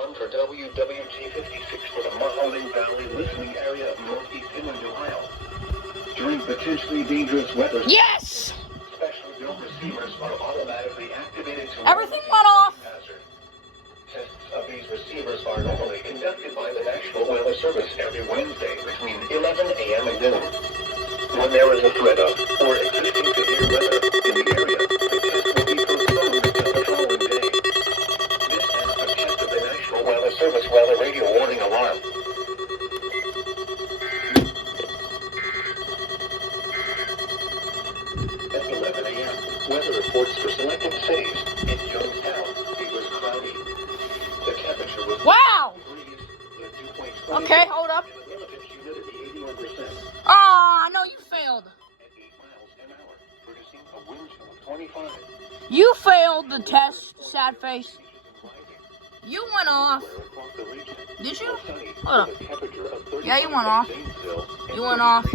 alarm for WWG56 for the Mahoning Valley listening area of northeast inland Ohio. During potentially dangerous weather, yes! special bill receivers are automatically activated to Everything went off. hazard. Tests of these receivers are normally conducted by the National Weather Service every Wednesday between 11 a.m. and noon. When there is a threat of or existing severe weather in the area, the test will be postponed until the following day. This ends the test of the National Weather Service weather radio warning alarm. At 11 a.m., weather reports for selected cities in Youngstown. It was cloudy. The temperature was Wow! degrees, the dew point 20, Okay, hold up. and the relative humidity 81%. Oh, no, you failed. At 8 miles an hour, producing a wind chill of 25. You failed the test, sad face. You went off. Did you? Hold up. Yeah, you went off. You went off.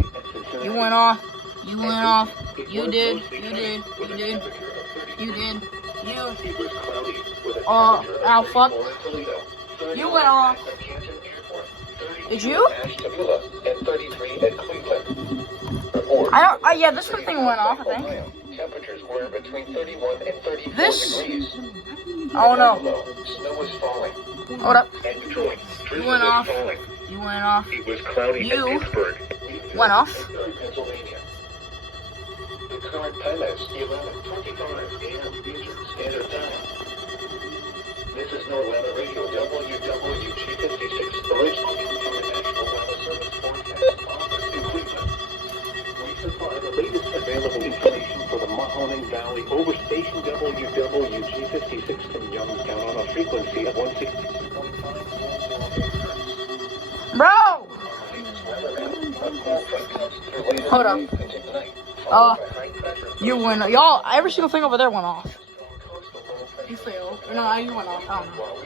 You went off. You went off. You did. You did. You did. You did. You. Oh, fuck. You went off. Did you? I don't. Yeah, this one thing went off, I think. Temperatures were between 31 and 34 This? degrees. Oh no. Snow was falling. Hold up. At Detroit, You went off. You went off. It was cloudy You at Pittsburgh. went off. Pennsylvania. The current time is 11:25 a.m. Eastern Standard Time. This is NOAA Weather Radio WWG56, originating from the National Weather Service Forecast Office in Cleveland. We supply the latest available information for the Mahoning Valley over station WWG56 from Youngstown on a frequency of 162.5. Bro! Hold up. You went. Y'all, every single thing over there went off. You failed. No, you went off. I don't know.